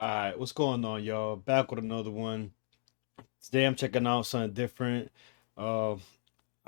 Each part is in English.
All right, what's going on, y'all? Back with another one. Today I'm checking out something different. Uh,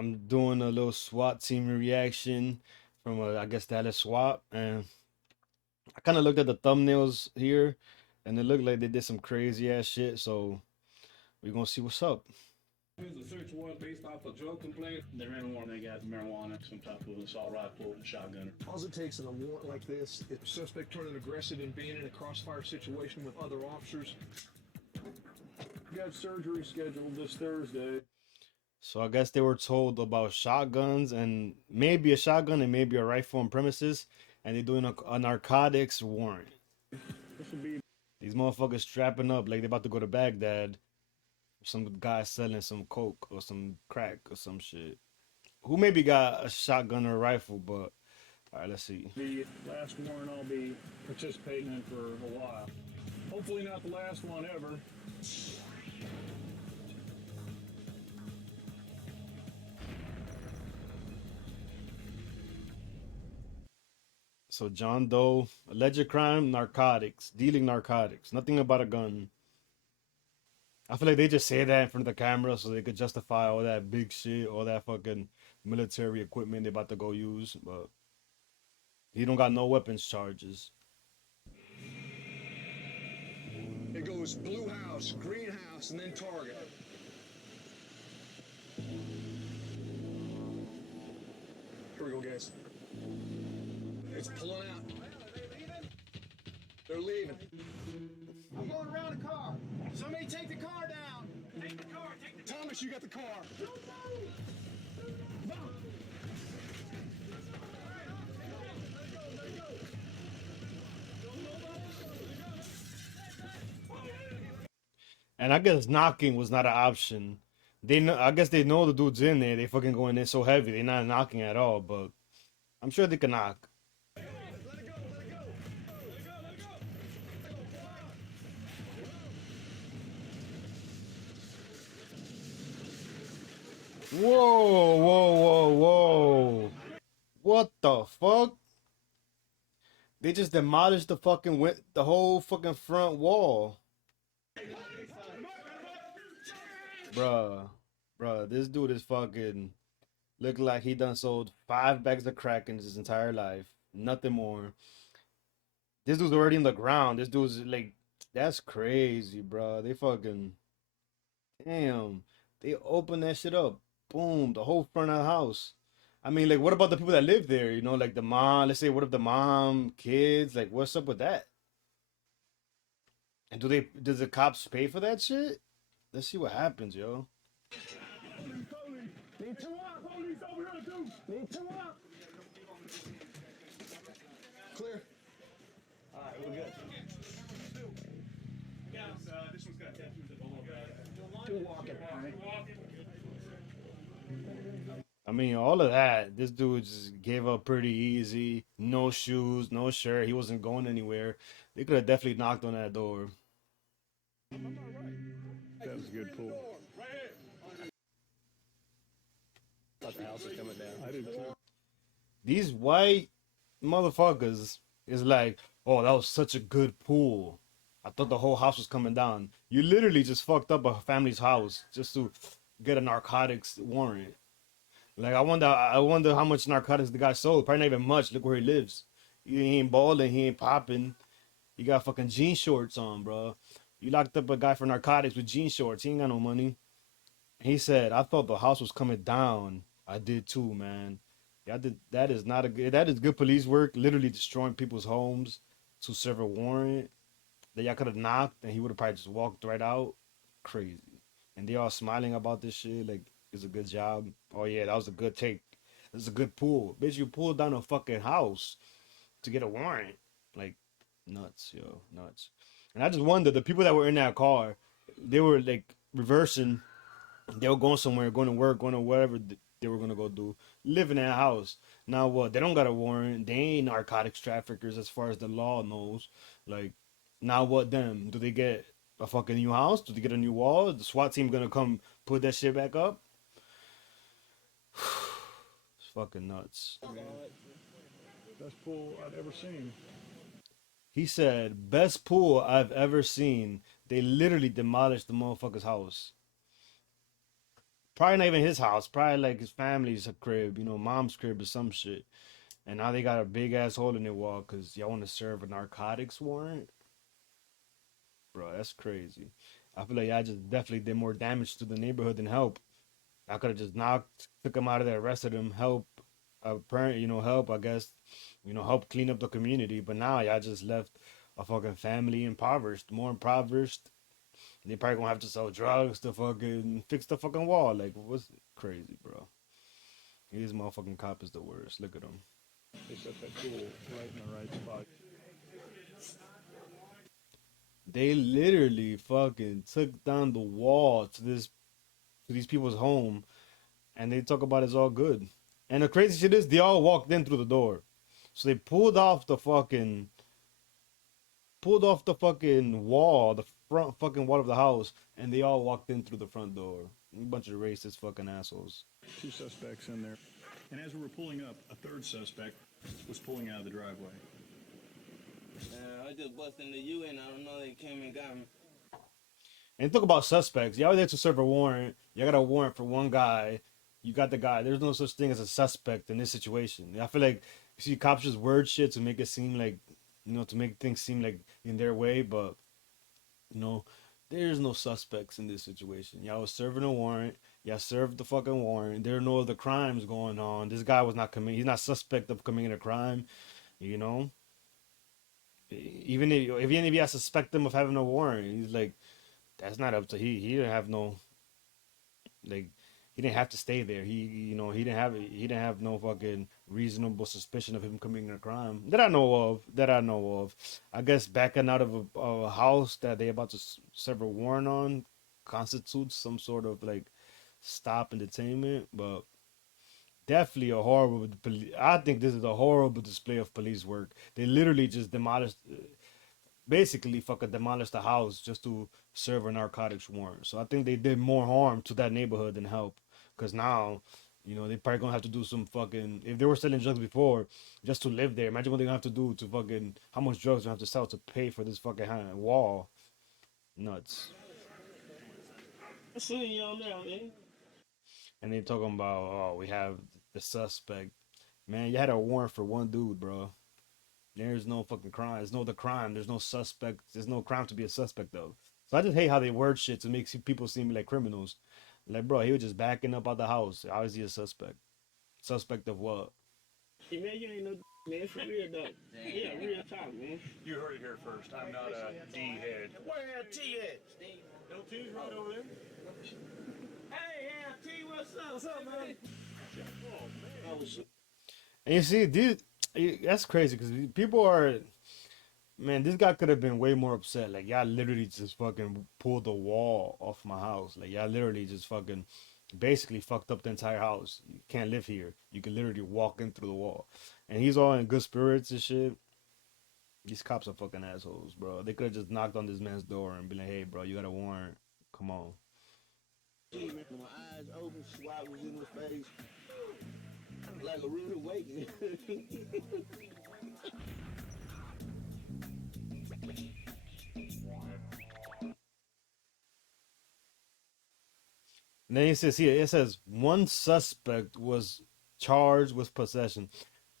I'm doing a little SWAT team reaction from I guess that is SWAT, and I kind of looked at the thumbnails here, and it looked like they did some crazy ass shit. So we're gonna see what's up. Here's a search warrant based off a drug complaint. They ran a warrant. They got marijuana, some type of assault rifle, and shotgun. All it takes in a warrant like this is suspect turning aggressive and being in a crossfire situation with other officers. We got surgery scheduled this Thursday. So I guess they were told about shotguns and maybe a shotgun and maybe a rifle on premises, and they're doing a narcotics warrant. This will be These motherfuckers strapping up like they about to go to Baghdad. Some guy selling some coke or some crack or some shit. Who maybe got a shotgun or a rifle, but all right, let's see. the last warrant I'll be participating in for a while. Hopefully not the last one ever. So John Doe, alleged crime, narcotics, dealing narcotics, nothing about a gun. I feel like they just say that in front of the camera so they could justify all that big shit, all that fucking military equipment they about to go use, but he don't got no weapons charges. It goes blue house, green house, and then target. Here we go, guys. It's pulling out. They're leaving. I'm going around the car. Somebody take the car down. Take the car. Thomas, you got the car. And I guess knocking was not an option. They know, I guess they know the dude's in there. They fucking going in so heavy. They're not knocking at all, but I'm sure they can knock. Whoa, whoa, whoa, whoa. What the fuck? They just demolished the fucking the whole fucking front wall. Bruh. Bruh, this dude is fucking look like he done sold 5 bags of crack in his entire life. Nothing more. This dude's already in the ground. This dude's like that's crazy, bro. They fucking damn. They opened that shit up. Boom, the whole front of the house. I mean, like, what about the people that live there? You know, like the mom. Let's say, what if the mom, kids? Like, what's up with that? And does the cops pay for that shit? Let's see what happens, yo. Need two up. Police over here, dude. Need two up. Clear. All right, we're good. Yeah, this one's got tattoos that don't look bad. Two walking. All right. I mean, all of that. This dude just gave up pretty easy. No shoes, no shirt. He wasn't going anywhere. They could have definitely knocked on that door. That was a good pull. Thought the house was coming down. I did too. These white motherfuckers is like, oh, that was such a good pool. I thought the whole house was coming down. You literally just fucked up a family's house just to get a narcotics warrant. Like I wonder how much narcotics the guy sold. Probably not even much. Look where he lives. He ain't balling. He ain't popping. He got fucking jean shorts on, bro. You locked up a guy for narcotics with jean shorts. He ain't got no money. He said, "I thought the house was coming down. I did too, man. Yeah, I did. That is not a good. That is good police work. Literally destroying people's homes to serve a warrant that y'all could have knocked, and he would have probably just walked right out. Crazy. And they all smiling about this shit. Like it's a good job. Oh yeah, that was a good take. This is a good pull. Bitch, you pulled down a fucking house to get a warrant. Like nuts, yo, nuts. And I just wonder the people that were in that car, they were like reversing. They were going somewhere, going to work, going to whatever they were gonna go do. Live in that house. Now what? They don't got a warrant. They ain't narcotics traffickers as far as the law knows. Like now what? Them? Do they get a fucking new house? Do they get a new wall? Is the SWAT team gonna come put that shit back up? It's fucking nuts. Best pull I've ever seen. He said, best pool I've ever seen. They literally demolished the motherfucker's house. Probably not even his house. Probably like his family's crib, mom's crib or some shit. And now they got a big ass hole in their wall because y'all want to serve a narcotics warrant? Bro, that's crazy. I feel like y'all just definitely did more damage to the neighborhood than help. I could have just took him out of there, arrested him, help, parent, help, I guess, help clean up the community. But now y'all just left a fucking family impoverished, more impoverished. They probably gonna have to sell drugs to fucking fix the fucking wall. Like, what's crazy, bro? These motherfucking cop is the worst. Look at him. They set that pool right in the right spot. They literally fucking took down the wall to these people's home, and they talk about it's all good. And the crazy shit is, they all walked in through the door, so they pulled off the fucking wall, the front fucking wall of the house, and they all walked in through the front door. A bunch of racist fucking assholes. Two suspects in there. And as we were pulling up, a third suspect was pulling out of the driveway. I just busted into you and I don't know, they came and got me. And talk about suspects. Y'all there to serve a warrant. You got a warrant for one guy. You got the guy. There's no such thing as a suspect in this situation. I feel like you see cops just word shit to make it seem like, to make things seem like in their way, but there's no suspects in this situation. Y'all was serving a warrant. Y'all served the fucking warrant. There are no other crimes going on. This guy was not committing. He's not suspect of committing a crime. You know, even if you suspect him of having a warrant, he's like, that's not up to he didn't have no like he didn't have to stay there. He didn't have no fucking reasonable suspicion of him committing a crime that I know of. I guess backing out of a house that they about to serve a warrant on constitutes some sort of like stop and detainment, but definitely a horrible. I think this is a horrible display of police work. They literally just basically fucking demolished the house just to serve a narcotics warrant. So I think they did more harm to that neighborhood than help. Because now, they probably gonna have to do some fucking, if they were selling drugs before, just to live there. Imagine what they're gonna have to do to fucking, how much drugs they have to sell to pay for this fucking wall. Nuts. I seen you on there, man. And they talking about, oh, we have the suspect. Man, you had a warrant for one dude, bro. There's no fucking crime. There's no other crime. There's no suspect. There's no crime to be a suspect of. So I just hate how they word shit to make people seem like criminals. Like, bro, he was just backing up out the house. How is he a suspect? Suspect of what? Hey, man, you ain't no man, for real, though. Yeah, real talk, man. You heard it here first. I'm not a D-head. Where T at? LT's right over there. Hey, LT, what's up, man? Oh, shit. And you see, that's crazy because people are, man, this guy could have been way more upset. Like, y'all literally just fucking pulled the wall off my house. Like, y'all literally just fucking basically fucked up the entire house. You can't live here. You can literally walk in through the wall. And he's all in good spirits and shit. These cops are fucking assholes, bro. They could have just knocked on this man's door and be like, hey, bro, you got a warrant. Come on. My eyes open, Swat was in his face. Like a rude awakening. And then it says one suspect was charged with possession.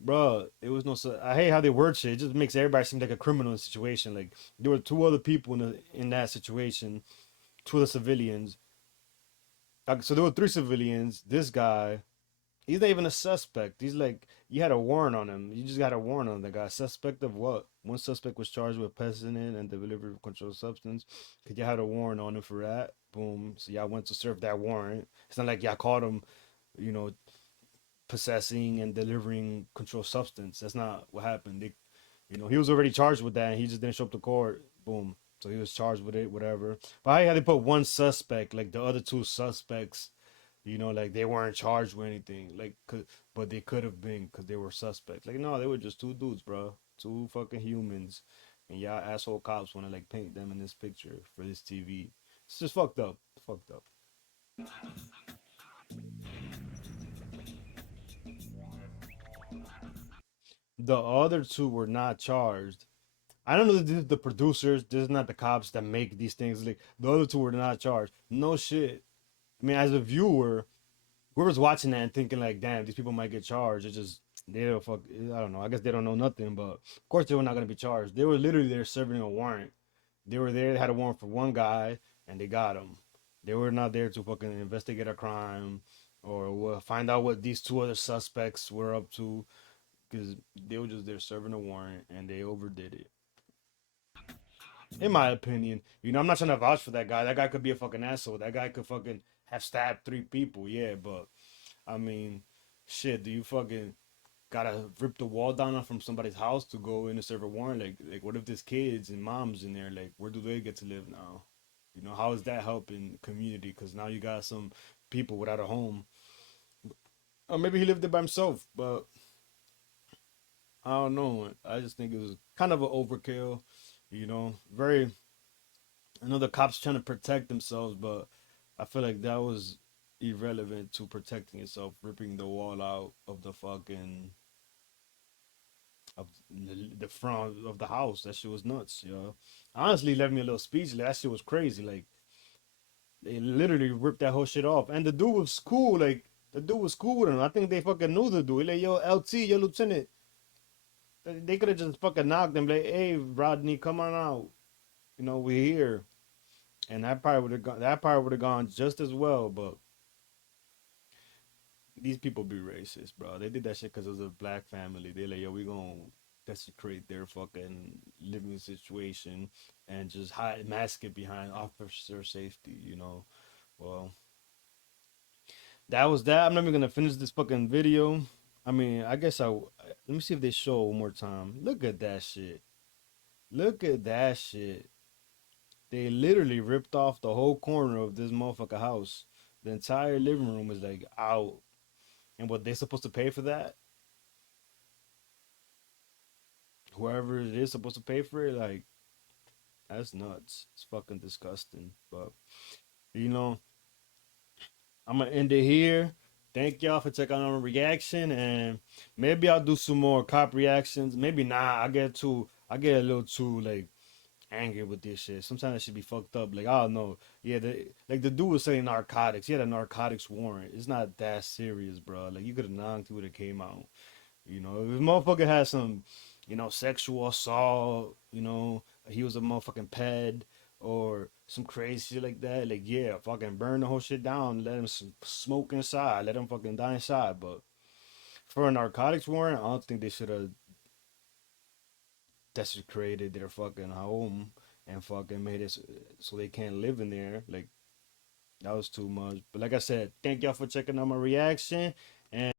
Bro, it was no. I hate how they word shit. It just makes everybody seem like a criminal in the situation. Like there were two other people in that situation, two other civilians. So there were three civilians. This guy, he's not even a suspect. He's like, you had a warrant on him. You just got a warrant on the guy. Suspect of what? One suspect was charged with possessing and delivery of controlled substance. Cause you had a warrant on him for that. Boom. So y'all went to serve that warrant. It's not like y'all caught him, you know, possessing and delivering controlled substance. That's not what happened. He was already charged with that and he just didn't show up to court. Boom. So he was charged with it, whatever. But I had to put one suspect, like the other two suspects, like they weren't charged with anything, like, but they could have been because they were suspects. Like, no, they were just two dudes, bro, two fucking humans, and y'all asshole cops want to like paint them in this picture for this TV. It's just fucked up, fucked up. The other two were not charged. I don't know if this is the producers. This is not the cops that make these things. Like the other two were not charged. No shit. I mean, as a viewer, whoever's watching that and thinking like, damn, these people might get charged. It's just they don't fuck. I don't know. I guess they don't know nothing. But of course, they were not gonna be charged. They were literally there serving a warrant. They were there. They had a warrant for one guy, and they got him. They were not there to fucking investigate a crime or find out what these two other suspects were up to, because they were just there serving a warrant and they overdid it. In my opinion, I'm not trying to vouch for that guy. That guy could be a fucking asshole. That guy could fucking have stabbed 3 people. Yeah, but I mean, shit. Do you fucking gotta rip the wall down from somebody's house to go in and serve a warrant? Like, what if there's kids and moms in there? Like, where do they get to live now? How is that helping the community? Because now you got some people without a home. Or maybe he lived there by himself, but I don't know. I just think it was kind of an overkill. Very. I know the cops trying to protect themselves, but I feel like that was irrelevant to protecting yourself. Ripping the wall out of the fucking of the front of the house. That shit was nuts. Honestly, left me a little speechless. That shit was crazy. Like they literally ripped that whole shit off, and the dude was cool. Like the dude was cool with him. I think they fucking knew the dude. Like, yo, LT, yo, Lieutenant. They could have just fucking knocked him. Like, hey, Rodney, come on out. We're here. And that probably would have gone. That probably would have gone just as well. But these people be racist, bro. They did that shit because it was a black family. They like, yo, we gonna desecrate their fucking living situation and just mask it behind officer safety. Well, that was that. I'm not even gonna finish this fucking video. I mean, I guess let me see if they show it one more time. Look at that shit. Look at that shit. They literally ripped off the whole corner of this motherfucker house. The entire living room is like out. And what they supposed to pay for that? Whoever it is supposed to pay for it, like that's nuts. It's fucking disgusting. But you know, I'm gonna end it here. Thank y'all for checking out my reaction, and maybe I'll do some more cop reactions. Maybe not. I get a little too like angry with this shit. Sometimes it should be fucked up. Like I don't know. Yeah, like the dude was saying narcotics. He had a narcotics warrant. It's not that serious, bro. Like you could have knocked it would have came out. If this motherfucker had some, sexual assault, he was a motherfucking ped or some crazy shit like that, like, yeah, fucking burn the whole shit down, let him smoke inside, let him fucking die inside. But for a narcotics warrant, I don't think they should have desecrated their fucking home and fucking made it so they can't live in there. Like, that was too much. But like I said, thank y'all for checking out my reaction. And